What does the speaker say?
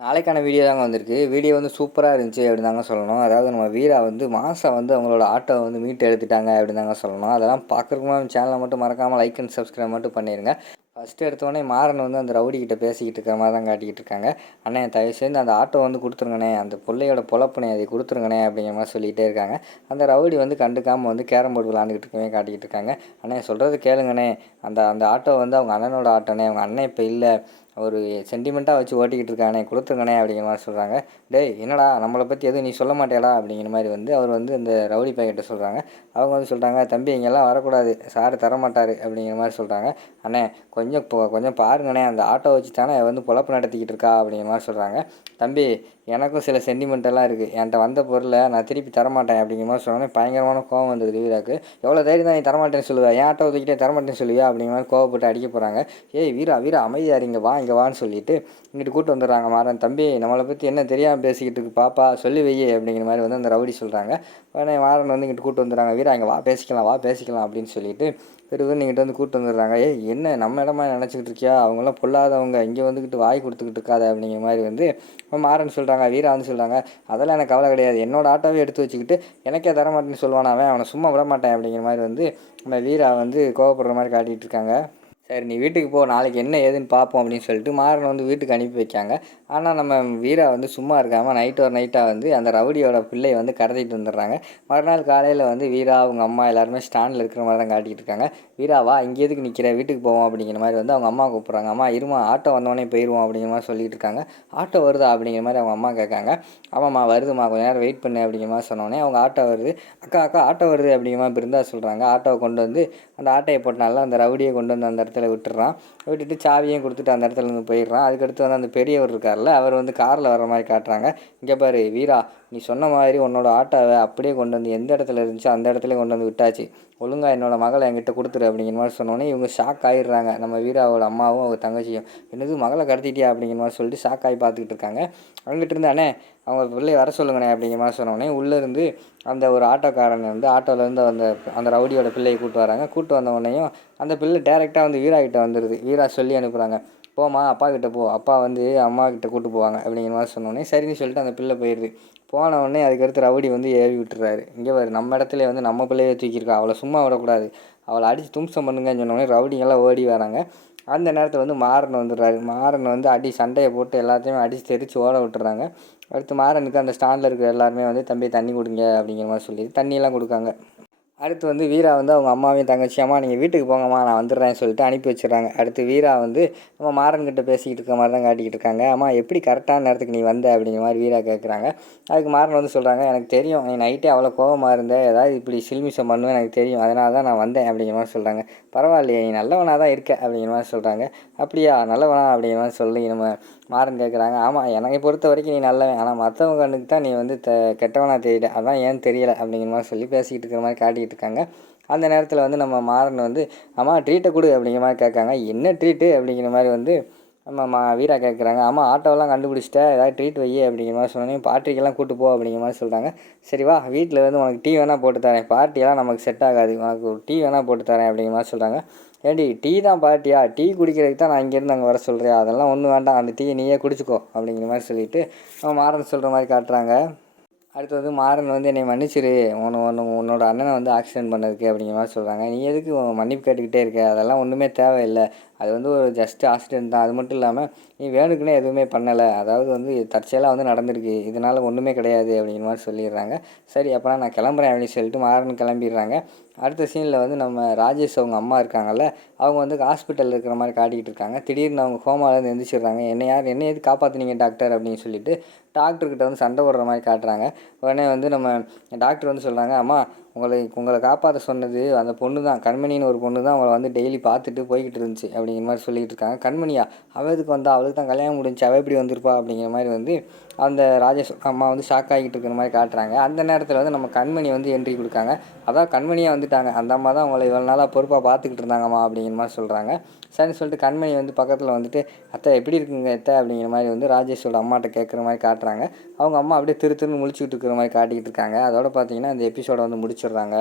நாளைக்கான வீடியோ தாங்க வந்திருக்கு. வீடியோ வந்து சூப்பரா இருந்துச்சு அப்படின்னு தாங்க சொல்லணும். அதாவது நம்ம வீரா வந்து மாசா வந்து அவங்களோட ஆட்டோவ வந்து மீட்டு எடுத்துட்டாங்க அப்படின்னு தாங்க சொல்லணும். அதெல்லாம் பார்க்கறதுக்கு முன்னாடி சேனலை மட்டும் மறக்காம லைக் அண்ட் சப்ஸ்கிரைப் மட்டும் பண்ணிருங்க. ஃபர்ஸ்ட்டு எடுத்தோடனே மாறன் வந்து அந்த ரவுடி கிட்ட பேசிக்கிட்டு இருக்கிற மாதிரி தான் காட்டிக்கிட்டு இருக்காங்க. "அண்ணே தயவு செஞ்சு அந்த ஆட்டோ வந்து கொடுத்துருங்கண்ணே, அந்த பிள்ளையோட பொழப்புண்ணே அதை கொடுத்துருங்கண்ணே" அப்படிங்கிற மாதிரி சொல்லிகிட்டே இருக்காங்க. அந்த ரவுடி வந்து கண்டுக்காமல் வந்து கேரம் போர்டு விளாண்டுக்கிட்டு இருக்கவே காட்டிக்கிட்டு இருக்காங்க. "அண்ணே சொல்கிறது கேளுங்கண்ணே, அந்த அந்த ஆட்டோ வந்து அவங்க அண்ணனோட ஆட்டோண்ணே, அவங்க அண்ணன் இப்போ இல்லை, ஒரு சென்டிமெண்ட்டாக வச்சு ஓட்டிக்கிட்டு இருக்கானே, கொடுத்துருங்கண்ணே" அப்படிங்கிற மாதிரி சொல்கிறாங்க. "டேய் என்னடா நம்மளை பற்றி எதுவும் நீ சொல்ல மாட்டேடா" அப்படிங்கிற மாதிரி வந்து அவர் வந்து இந்த ரவுடி பையன்கிட்ட சொல்கிறாங்க. அவங்க வந்து சொல்கிறாங்க, "தம்பி இங்கெல்லாம் வரக்கூடாது, சார் தரமாட்டார்" அப்படிங்கிற மாதிரி சொல்கிறாங்க. "அண்ணே கொஞ்சம் பாருங்கண்ணே, அந்த ஆட்டோ வச்சு தானே வந்து பொழப்பு நடத்திக்கிட்டு இருக்கா" அப்படிங்கிற மாதிரி சொல்கிறாங்க. "தம்பி எனக்கும் சில சென்டிமெண்டெல்லாம் இருக்குது, என்கிட்ட வந்த பொருளை நான் திருப்பி தரமாட்டேன்" அப்படிங்கிற மாதிரி சொன்னோன்னே பயங்கரமான கோவம் வந்தது வீராவுக்கு. "எவ்வளோ தைரியம் தான் நீ தரமாட்டேன்னு சொல்லுவேன், என் ஆட்டோ தூக்கிட்டே தரமாட்டேன்னு சொல்லுவியா" அப்படிங்கிற மாதிரி கோவப்பட்டு அடிக்க போகிறாங்க. "ஏய் வீரா வீரா அமைதியாக இங்கே வா, இங்கே வான்னு சொல்லிட்டு இங்கிட்டு கூப்பிட்டு வந்துடுறாங்க மாறன். "தம்பி நம்மளை பற்றி என்ன தெரியாமல் பேசிக்கிட்டு இருக்கு பாப்பா, சொல்லி வை" அப்படிங்கிற மாதிரி வந்து அந்த ரவுடி சொல்கிறாங்க. உடனே மாறன் வந்து இங்கிட்டு கூப்பிட்டு வந்துடுறாங்க. "வீரா இங்கே வா பேசிக்கலாம், வா பேசிக்கலாம்" அப்படின்னு சொல்லிட்டு பெருவன் இங்கிட்ட வந்து கூப்பிட்டு வந்துடுறாங்க. "ஏய் என்ன நம்ம இடமா நினச்சிக்கிட்டு இருக்கியா, அவங்களாம் பொல்லாதவங்க, இங்கே வந்துக்கிட்டு வாய் கொடுத்துக்கிட்டு இருக்காத" அப்படிங்கிற மாதிரி வந்து மாறன் சொல்கிறாங்க. வீரா வந்து சொல்கிறாங்க, "அதெல்லாம் எனக்கு கவலை கிடையாது, என்னோடய ஆட்டோவே எடுத்து வச்சுக்கிட்டு எனக்கே தரமாட்டேன்னு சொல்லுவானா அவன், அவனை சும்மா விட மாட்டேன்" அப்படிங்கிற மாதிரி வந்து நம்ம வீரா வந்து கோவப்படுற மாதிரி காட்டிகிட்டு இருக்காங்க. "சரி நீ வீட்டுக்கு போ, நாளைக்கு என்ன ஏதுன்னு பார்ப்போம்" அப்படின்னு சொல்லிட்டு மாறனை வந்து வீட்டுக்கு அனுப்பி வைக்காங்க. ஆனால் நம்ம வீரா வந்து சும்மா இருக்காமல் நைட் ஒரு நைட்டாக வந்து அந்த ரவுடியோட பிள்ளையை வந்து கடத்திட்டு வந்துடுறாங்க. மறுநாள் காலையில் வந்து வீரா அவங்க அம்மா எல்லாருமே ஸ்டாண்டில் இருக்கிற மாதிரி தான் காட்டிகிட்டு இருக்காங்க. "வீராவா இங்கே எதுக்கு நிற்கிற, வீட்டுக்கு போவோம்" அப்படிங்கிற மாதிரி வந்து அவங்க அம்மா கூப்பிட்றாங்க. "அம்மா இருமா, ஆட்டோ வந்தோடனே போயிடுவோம்" அப்படிங்கிற மாதிரி சொல்லிட்டு இருக்காங்க. "ஆட்டோ வருதா" அப்படிங்கிற மாதிரி அவங்க அம்மா கேட்காங்க. "ஆமாம்மா வருதுமா, கொஞ்சம் நேரம் வெயிட் பண்ணு" அப்படிங்கிற மாதிரி சொன்னோடனே அவங்க ஆட்டோ வருது. "அக்கா அக்கா ஆட்டோ வருது" அப்படிங்கிற மாதிரி பிருந்தா சொல்கிறாங்க. ஆட்டோவை கொண்டு வந்து அந்த ஆட்டையை போட்டனால அந்த ரவுடியை கொண்டு வந்து அந்த இடத்துல விட்டுறான். விட்டுட்டு சாவியும் கொடுத்துட்டு அந்த இடத்துல இருந்து போயிடுறான். அதுக்கடுத்து வந்து அந்த பெரியவர் இருக்கார்ல, அவர் வந்து காரில் வர மாதிரி காட்டுறாங்க. "இங்கே பாரு வீரா, நீ சொன்ன மாதிரி உன்னோட ஆட்டோவை அப்படியே கொண்டு வந்து எந்த இடத்துல இருந்துச்சோ அந்த இடத்துல கொண்டு வந்து விட்டாச்சு, ஒழுங்காக என்னோட மகளை என்கிட்ட கொடுத்துரு" அப்படிங்கிற மாதிரி சொன்னோன்னே இவங்க ஷாக் ஆகிடுறாங்க. நம்ம வீராவோட அம்மாவும் அவங்க தங்கச்சியும், "என்னது மகளை கடத்திட்டியா" அப்படிங்கிற மாதிரி சொல்லிட்டு ஷாக் ஆகி பார்த்துக்கிட்டு இருக்காங்க. அங்கிட்டு இருந்து, "அண்ணே அவங்க பிள்ளைய வர சொல்லுங்கண்ணே" அப்படிங்கிற மாதிரி சொன்னோடனே உள்ளேருந்து அந்த ஒரு ஆட்டோக்காரன் வந்து ஆட்டோலேருந்து அந்த அந்த ரவுடியோட பிள்ளையை கூப்பிட்டு வராங்க. கூப்பிட்டு வந்தவொடனேயும் அந்த பிள்ளை டேரெக்டாக வந்து வீரா கிட்ட வந்துடுது. வீரா சொல்லி அனுப்புகிறாங்க, "போம்மா அப்பா கிட்ட போ, அப்பா வந்து அம்மா கிட்ட கூப்பிட்டு போவாங்க" அப்படிங்கிற மாதிரி சொன்னோடனே சரின்னு சொல்லிட்டு அந்த பிள்ளை போயிடுது. போனவுடனே அதுக்கடுத்து ரவுடி வந்து ஏவி விட்டுறாரு. "இங்கே பாரு நம்ம இடத்துல வந்து நம்ம பிள்ளையை தூக்கியிருக்கா, அவளை சும்மா விடக்கூடாது, அவளை அடித்து தும்சம் பண்ணுங்கன்னு" சொன்னோடனே ரவுடிங்கெல்லாம் ஓடி வராங்க. அந்த நேரத்தில் வந்து மாறன் வந்துடுறாரு. மாறன் வந்து சண்டையை போட்டு எல்லாத்தையுமே அடித்து தெரித்து ஓட விட்டுறாங்க. அடுத்து மாறனுக்கு அந்த ஸ்டாண்டில் இருக்கிற எல்லாருமே வந்து, "தம்பி தண்ணி குடிங்க" அப்படிங்கிற மாதிரி சொல்லி தண்ணியெல்லாம் கொடுக்காங்க. அடுத்து வந்து வீரா வந்து அவங்க அம்மாவையும் தங்கச்சியும், "அம்மா நீங்கள் வீட்டுக்கு போங்கம்மா, நான் வந்துடுறேன்னு" சொல்லிட்டு அனுப்பி வச்சிடுறாங்க. அடுத்து வீரா வந்து நம்ம மாறன்கிட்ட பேசிக்கிட்டு இருக்க மாதிரி தான் காட்டிக்கிட்டு இருக்காங்க. "அம்மா எப்படி கரெக்டான நேரத்துக்கு நீ வந்த" அப்படிங்கிற மாதிரி வீரா கேட்குறாங்க. அதுக்கு மாறன் வந்து சொல்கிறாங்க, "எனக்கு தெரியும், நீ நைட்டே அவ்வளோ கோவமாக இருந்த, ஏதாவது இப்படி சில்மிஷம் பண்ணுவேன் எனக்கு தெரியும், அதனால தான் நான் வந்தேன்" அப்படிங்கிற மாதிரி சொல்கிறாங்க. "பரவாயில்லையே, நீ நல்லவனாக தான் இருக்க" அப்படிங்கிற மாதிரி சொல்கிறாங்க. "அப்படியா, நல்லவனா" அப்படிங்கிற மாதிரி சொல்லி நம்ம மாறன் கேட்குறாங்க. "ஆமாம், என்னை பொறுத்த வரைக்கும் நீ நல்லவன், ஆனால் மற்றவங்க கண்ணுக்கு தான் நீ வந்து கெட்டவனாக தெரியல, அதான் ஏன்னு தெரியலை" அப்படிங்கிற மாதிரி சொல்லி பேசிக்கிட்டு இருக்கிற மாதிரி காட்டிக்கிட்டு இருக்காங்க. அந்த நேரத்தில் வந்து நம்ம மாறன் வந்து, "அம்மா ட்ரீட்டை கொடு" அப்படிங்கிற மாதிரி கேட்காங்க. "என்ன ட்ரீட்டு" அப்படிங்கிற மாதிரி வந்து நம்ம வீரா கேட்குறாங்க. "ஆமாம் ஆட்டோவெல்லாம் கண்டுபிடிச்சிட்ட, ஏதாவது ட்ரீட் வை" அப்படிங்கிற மாதிரி சொன்னோன்னே, "பார்ட்டிக்கெல்லாம் கூட்டு போ" அப்படிங்கிற மாதிரி சொல்கிறாங்க. "சரி வா, வீட்டில் வந்து உனக்கு டீ வேணால் போட்டு தரேன், பார்ட்டியெல்லாம் நமக்கு செட் ஆகாது, உனக்கு ஒரு டீ வேணால் போட்டு தரேன்" அப்படிங்கிற மாதிரி சொல்கிறாங்க. "ஏண்டி டீ தான் பார்ட்டியா, டீ குடிக்கிறதுக்கு தான் நான் இங்கேருந்து அங்கே வர சொல்கிறியா, அதெல்லாம் ஒன்றும் வேண்டாம், அந்த டீயை நீயே குடிச்சிக்கோ" அப்படிங்கிற மாதிரி சொல்லிவிட்டு மாறன் சொல்கிற மாதிரி காட்டுறாங்க. அடுத்து வந்து மாறன் வந்து, "என்னை மன்னிச்சிரு, உன்னோட அண்ணனை வந்து ஆக்சிடென்ட் பண்ணதுக்கு" அப்படிங்கிற மாதிரி சொல்கிறாங்க. "நீ எதுக்கு மன்னிப்பு கேட்டுக்கிட்டே இருக்க, அதெல்லாம் ஒன்றுமே தேவையில்லை, அது வந்து ஒரு ஜஸ்ட் ஆக்சிடென்ட் தான், அது மட்டும் இல்லாமல் நீ வேணுக்குன்னே எதுவுமே பண்ணலை, அதாவது வந்து தற்செயலாக வந்து நடந்திருக்கு, இதனால் ஒன்றுமே கிடையாது" அப்படிங்கிற மாதிரி சொல்லிடுறாங்க. "சரி அப்போனா நான் கிளம்புறேன்" அப்படின்னு சொல்லிட்டு மாறன் கிளம்பிடுறாங்க. அடுத்த சீனில் வந்து நம்ம ராஜேஷ் அவங்க அம்மா இருக்காங்கல்ல, அவங்க வந்து ஹாஸ்பிட்டலில் இருக்கிற மாதிரி காட்டிக்கிட்டு இருக்காங்க. திடீர்னு அவங்க கோமாலேருந்து எந்திரிச்சிடுறாங்க. "என்னை எது காப்பாற்றுனீங்க டாக்டர்" அப்படின்னு சொல்லிட்டு டாக்டர்கிட்ட வந்து சண்டை போடுற மாதிரி காட்டுறாங்க. உடனே வந்து நம்ம டாக்டர் வந்து சொல்கிறாங்க, "அம்மா உங்களை காப்பாற்ற சொன்னது அந்த பொண்ணு தான், கண்மணின்னு ஒரு பொண்ணு தான் உங்களை வந்து டெய்லி பார்த்துட்டு போய்கிட்டு இருந்துச்சு" அப்படிங்கிற மாதிரி சொல்லிகிட்டு இருக்காங்க. "கண்மணியா, அவள் எதுக்கு வந்தா, அவளுக்கு தான் கல்யாணம் முடிஞ்சு, அவள் எப்படி வந்திருப்பா" அப்படிங்கிற மாதிரி வந்து அந்த ராஜேஷ் அம்மா வந்து ஷாக் ஆகிட்டு இருக்கிற மாதிரி காட்டுறாங்க. அந்த நேரத்தில் வந்து நம்ம கண்மணி வந்து என்ட்ரி கொடுக்காங்க. "அதான் கண்மணியாக வந்துட்டாங்க, அந்த அம்மா தான் உங்களை இவ்வளோ நாளாக பொறுப்பாக பார்த்துக்கிட்டு இருந்தாங்கம்மா" அப்படிங்கிற மாதிரி சொல்கிறாங்க. சரின்னு சொல்லிட்டு கண்மணி வந்து பக்கத்தில் வந்துட்டு, "அத்தை எப்படி இருக்குங்க அத்தை" அப்படிங்கிற மாதிரி வந்து ராஜேஷோட அம்மாட்ட கேட்குற மாதிரி காட்டுறாங்க. அவங்க அம்மா அப்படியே திருன்னு முழிச்சுக்கிட்டு இருக்கிற மாதிரி காட்டிக்கிட்டு இருக்காங்க. அதோட பார்த்தீங்கன்னா இந்த எபிசோடை வந்து முடிச்சிடுறாங்க.